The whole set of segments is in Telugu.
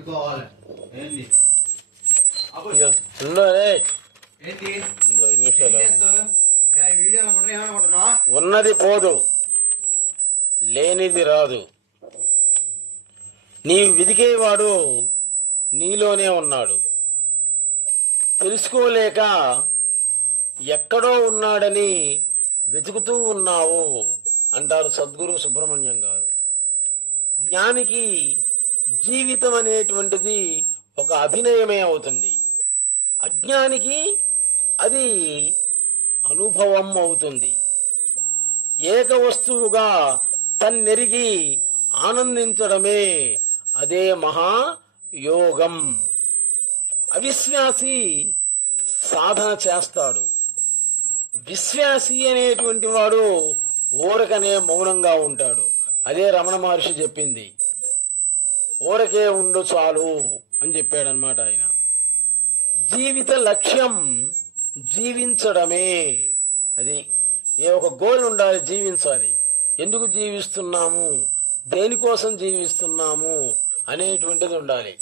పట్టుకోవాలి. ఏంది ఉన్నది పోదు, లేనిది రాదు. నీవు వెదికేవాడు నీలోనే ఉన్నాడు. తెలుసుకోలేక ఎక్కడో ఉన్నాడని వెతుకుతూ ఉన్నావు అంటారు సద్గురు సుబ్రహ్మణ్యం గారు. జ్ఞానికి జీవితం అనేటువంటిది ఒక అభినయమే అవుతుంది. అజ్ఞానికి అది అనుభవం అవుతుంది. ఏక వస్తువుగా తన్నెరిగి ఆనందించడమే అదే మహాయోగం. అవిశ్వాసి సాధన చేస్తాడు. విశ్వాసి అనేటువంటి వాడు ఊరకనే మౌనంగా ఉంటాడు. అదే రమణ మహర్షి చెప్పింది. ఊరకే ఉండు చాలు అని చెప్పాడనమాట ఆయన. జీవిత లక్ష్యం జీవించడమే. అది ఒక గోల్ ఉండాలి, జీవించాలి. ఎందుకు జీవిస్తున్నాము, దేనికోసం జీవిస్తున్నాము అనేటువంటిది ఉండాలి.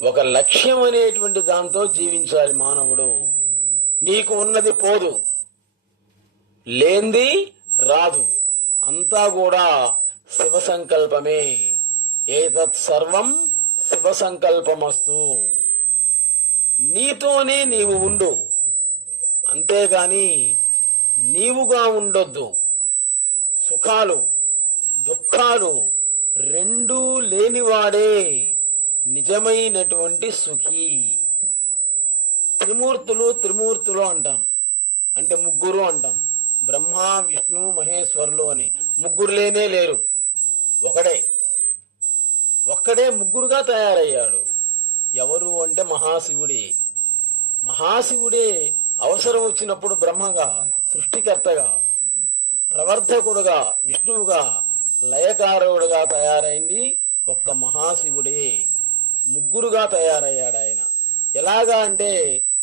ఒక లక్ష్యం అనేటువంటి దాంతో జీవించాలి మానవుడు. నీకు ఉన్నది పోదు, లేంది రాదు, అంతా కూడా శివ సంకల్పమే. ఏతత్ సర్వం శివ సంకల్పమస్తు. నీతోనే నీవు ఉండు, అంతేగాని నీవుగా ఉండొద్దు. సుఖాలు దుఃఖాలు రెండూ లేనివాడే నిజమైనటువంటి సుఖీ. త్రిమూర్తులు అంటాం, అంటే ముగ్గురు అంటాం. బ్రహ్మ విష్ణు మహేశ్వరులు అని ముగ్గురు లేనే లేరు. ఒక్కడే ముగ్గురుగా తయారయ్యాడు. ఎవరు అంటే మహాశివుడే అవసరం వచ్చినప్పుడు బ్రహ్మగా, సృష్టికర్తగా, ప్రవర్ధకుడుగా, విష్ణువుగా, లయకారుడుగా తయారైంది ఒక్క మహాశివుడే. ముగ్గురుగా తయారయ్యాడు ఆయన. ఎలాగా అంటే,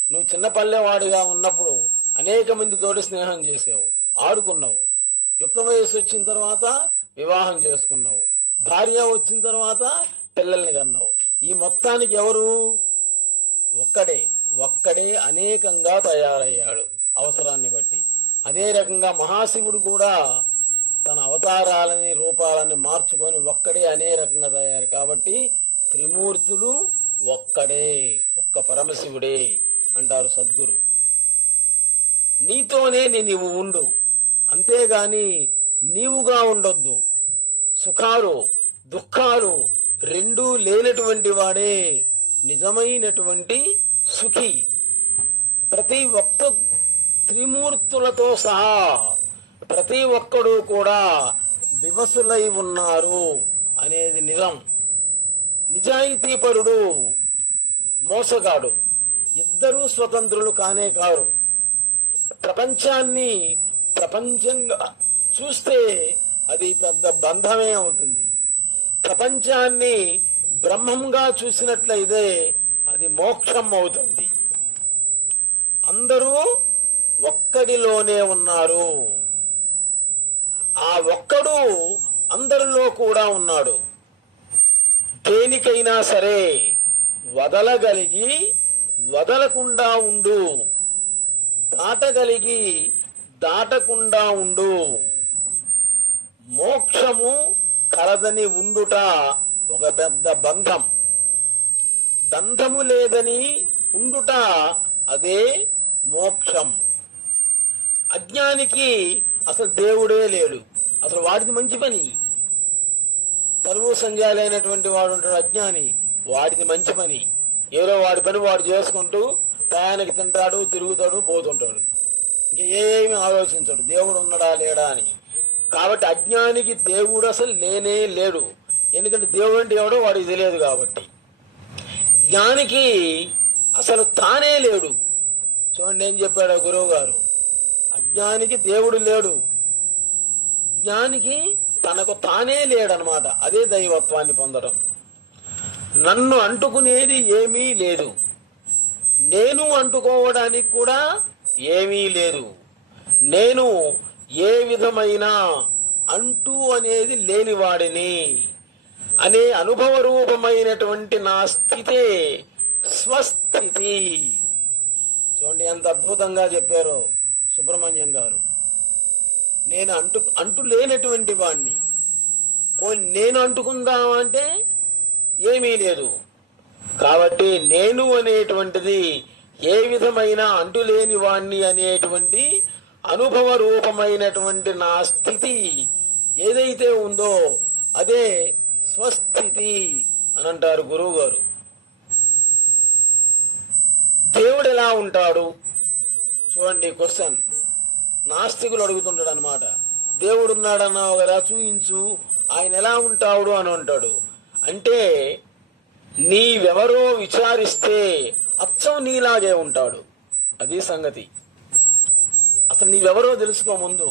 నువ్వు చిన్నపల్లెవాడిగా ఉన్నప్పుడు అనేక మంది తోటి స్నేహం చేసావు, ఆడుకున్నావు. యుక్త వయస్సు వచ్చిన తర్వాత వివాహం చేసుకున్నావు. భార్య వచ్చిన తర్వాత పిల్లల్ని కన్నావు. ఈ మొత్తానికి ఎవరు? ఒక్కడే అనేకంగా తయారయ్యాడు అవసరాన్ని బట్టి. అదే రకంగా మహాశివుడు కూడా తన అవతారాలని రూపాలని మార్చుకొని ఒక్కడే అనే రకంగా తయారు. కాబట్టి త్రిమూర్తులు ఒక్కడే, ఒక్క పరమశివుడే అంటారు సద్గురు. నీతోనే నీవు ఉండు, అంతేగాని నీవుగా ఉండొద్దు. సుఖాలు దుఃఖాలు రెండూ లేనటువంటి వాడే నిజమైనటువంటి సుఖి. ప్రతి ఒక్క త్రిమూర్తులతో సహా ప్రతి ఒక్కడు కూడా వివసులై ఉన్నారు అనేది నిజం. నిజాయితీపరుడు, మోసగాడు ఇద్దరూ స్వతంత్రులు కానే కారు. ప్రపంచంగా చూస్తే అది పెద్ద బంధమే అవుతుంది. ప్రపంచాన్ని బ్రహ్మంగా చూసినట్లయితే అది మోక్షం అవుతుంది. అందరూ ఒక్కడిలోనే ఉన్నారు. ఆ ఒక్కడు అందరిలో కూడా ఉన్నాడు. దేనికైనా సరే వదలగలిగి వదలకుండా ఉండు, దాటగలిగి దాటకుండా ఉండు. మోక్షము కలదని ఉండుట ఒక పెద్ద బంధం. బంధము లేదని ఉండుట అదే మోక్షం. అజ్ఞానికి అసలు దేవుడే లేడు. అసలు వాడిది మంచి పని. సర్వ సంధ్యాలైనటువంటి వాడు ఉంటాడు అజ్ఞాని, వాడిది మంచి పని. ఏదో వాడి పని వాడు చేసుకుంటూ టయానికి తింటాడు, తిరుగుతాడు, పోతుంటాడు. ఇంక ఏమి ఆలోచించాడు దేవుడు ఉన్నాడా లేడా అని. కాబట్టి అజ్ఞానికి దేవుడు అసలు లేనే లేడు. ఎందుకంటే దేవుడు అంటే ఎవడో వాడికి తెలియదు కాబట్టి. జ్ఞానికి అసలు తానే లేడు. చూడండి ఏం చెప్పాడు గురువు గారు. అజ్ఞానికి దేవుడు లేడు, జ్ఞానికి తనకు తానే లేడనమాట. అదే దైవత్వాన్ని పొందడం. నన్ను అంటుకునేది ఏమీ లేదు, నేను అంటుకోవడానికి కూడా ఏమీ లేదు. నేను ఏ విధమైన అంటూ అనేది లేనివాడిని. అనే అనుభవ రూపమైనటువంటి నా స్థితే స్వస్థితి. చూడండి ఎంత అద్భుతంగా చెప్పారో సుబ్రహ్మణ్యం గారు. నేను అంటు లేనటువంటి వాణ్ణి, నేను అంటుకుందామంటే ఏమీ లేదు. కాబట్టి నేను అనేటువంటిది ఏ విధమైన అంటులేని వాణ్ణి అనేటువంటి అనుభవ రూపమైనటువంటి నా స్థితి ఏదైతే ఉందో అదే స్వస్థితి అని అంటారు గురువు గారు. దేవుడు ఎలా ఉంటాడు చూడండి. క్వశ్చన్ నాస్తికులు అడుగుతుంటాడు అనమాట. దేవుడు ఉన్నాడన్నావు కదా, చూయించు, ఆయన ఎలా ఉంటాడు అని అంటాడు. అంటే నీవెవరో విచారిస్తే అచ్చం నీలాగే ఉంటాడు. అది సంగతి. అసలు నీవెవరో తెలుసుకో ముందు.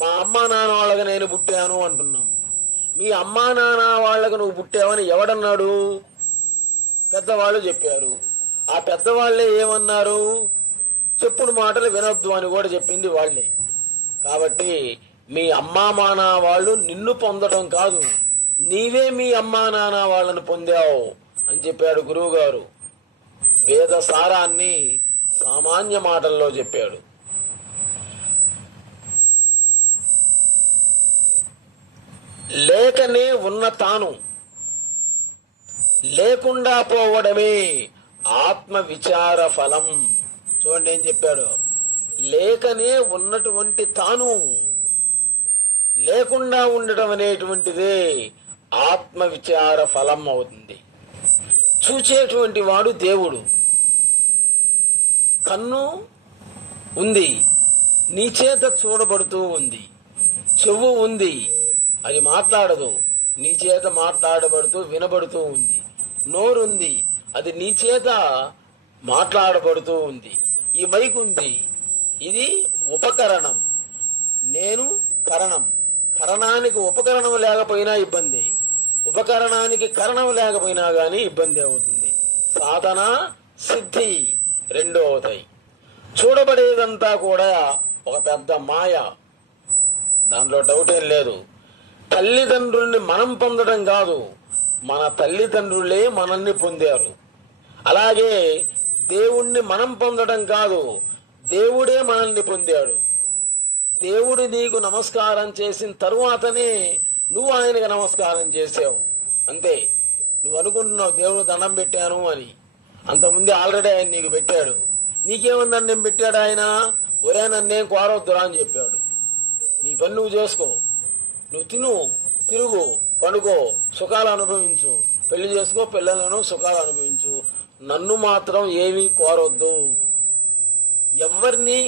మా అమ్మా నాన్న వాళ్ళకి నేను పుట్టాను అంటున్నాం. మీ అమ్మా నాన్న వాళ్ళకు నువ్వు పుట్టావని ఎవడన్నాడు? పెద్దవాళ్ళు చెప్పారు. ఆ పెద్దవాళ్ళే ఏమన్నారు? చెప్పుడు మాటలు వినొద్దు అని కూడా చెప్పింది వాళ్ళే. కాబట్టి మీ అమ్మా నాన్న వాళ్ళు నిన్ను పొందడం కాదు, నీవే మీ అమ్మా నాన్న వాళ్ళను పొందావు అని చెప్పాడు గురువు గారు. వేద సారాన్ని సామాన్య మాటల్లో చెప్పాడు. లేకనే ఉన్న తాను లేకుండా పోవడమే ఆత్మ విచార ఫలం. చూడండి ఏం చెప్పాడు. లేకనే ఉన్నటువంటి తాను లేకుండా ఉండటం అనేటువంటిదే ఆత్మ విచార ఫలం అవుతుంది. చూచేటువంటి వాడు దేవుడు. కన్ను ఉంది, నీ చేత చూడబడుతూ ఉంది. చెవు ఉంది, అది మాట్లాడదు, నీ చేత మాట్లాడబడుతూ వినబడుతూ ఉంది. నోరుంది, అది నీ చేత మాట్లాడబడుతూ ఉంది. ఈ మైక్ ఉంది, ఇది ఉపకరణం. నేను కరణం. కరణానికి ఉపకరణం లేకపోయినా ఇబ్బంది, ఉపకరణానికి కరణం లేకపోయినా కానీ ఇబ్బంది అవుతుంది. సాధన సిద్ధి రెండో అవుతాయి. చూడబడేదంతా కూడా ఒక పెద్ద మాయ, దాంట్లో డౌట్ ఏం లేదు. తల్లిదండ్రుల్ని మనం పొందడం కాదు, మన తల్లిదండ్రులే మనల్ని పొందారు. అలాగే దేవుణ్ణి మనం పొందడం కాదు, దేవుడే మనల్ని పొందాడు. దేవుడు నీకు నమస్కారం చేసిన తరువాతనే నువ్వు ఆయనకు నమస్కారం చేసావు. అంతే. నువ్వు అనుకుంటున్నావు దేవుడు దండం పెట్టాను అని, అంతకుముందే ఆల్రెడీ ఆయన నీకు పెట్టాడు. నీకేముందని నేను పెట్టాడు ఆయన? ఒరే నన్నేం కోరవద్దురా అని చెప్పాడు. నీ పని నువ్వు చేసుకో, నువ్వు తిను, తిరుగు, పండుకో, సుఖాలు అనుభవించు, పెళ్లి చేసుకో, పిల్లలను సుఖాలు అనుభవించు, నన్ను మాత్రం ఏమీ కోరొద్దు. ఎవరిని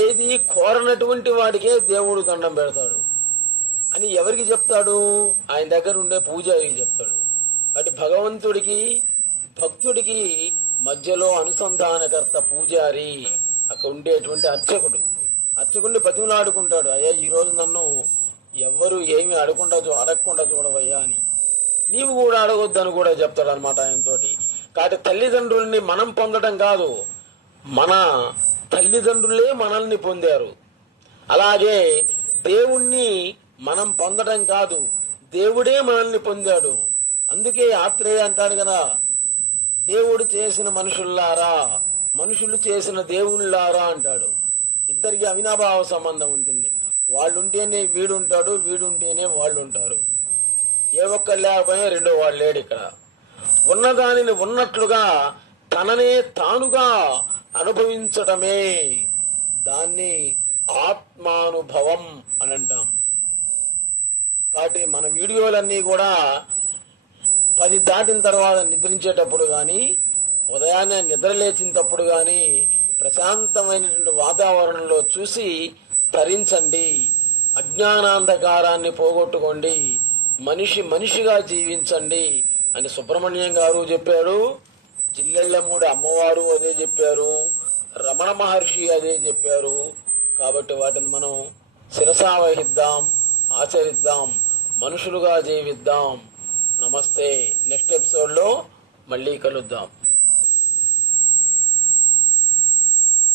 ఏది కోరనటువంటి వాడికే దేవుడు దండం పెడతాడు అని ఎవరికి చెప్తాడు? ఆయన దగ్గర ఉండే పూజారికి చెప్తాడు. అటు భగవంతుడికి భక్తుడికి మధ్యలో అనుసంధానకర్త పూజారి, అక్కడ ఉండేటువంటి అర్చకుడు. అర్చకుడిని బతిమలాడుకుంటాడు, అయ్యా ఈరోజు నన్ను ఎవ్వరు ఏమి అడగకుండా చూడవయ్యా అని. నీవు కూడా అడగొద్దని కూడా చెప్తాడు అనమాట ఆయనతోటి. కాబట్టి తల్లిదండ్రుల్ని మనం పొందడం కాదు, మన తల్లిదండ్రులే మనల్ని పొందారు. అలాగే దేవుణ్ణి మనం పొందడం కాదు, దేవుడే మనల్ని పొందాడు. అందుకే ఆత్రేయ అంటాడు కదా, దేవుడు చేసిన మనుషుల్లారా, మనుషులు చేసిన దేవుళ్ళారా అంటాడు. ఇద్దరికి అవినాభావ సంబంధం ఉంటుంది. వాళ్ళు ఉంటేనే వీడు ఉంటాడు, వీడు ఉంటేనే వాళ్ళు ఉంటారు. ఏ ఒక్కరు లేకపోయినా రెండో వాడు లేడు. ఇక్కడ ఉన్నదానిని ఉన్నట్లుగా తననే తానుగా అనుభవించటమే దాన్ని ఆత్మానుభవం అని అంటాం. కాబట్టి మన వీడియోలన్నీ కూడా 10 దాటిన తర్వాత నిద్రించేటప్పుడు కానీ, ఉదయాన్నే నిద్ర లేచినప్పుడు కానీ ప్రశాంతమైనటువంటి వాతావరణంలో చూసి తరించండి. అజ్ఞానాంధకారాన్ని పోగొట్టుకోండి, మనిషిగా జీవించండి అని సుబ్రహ్మణ్యం గారు చెప్పారు. జిల్లెళ్ళమూడి అమ్మవారు అదే చెప్పారు, రమణ మహర్షి అదే చెప్పారు. కాబట్టి వాటిని మనం శిరసావహిద్దాం, ఆచరిద్దాం, మనుషులుగా జీవిద్దాం. నమస్తే. నెక్స్ట్ ఎపిసోడ్లో మళ్ళీ కలుద్దాం.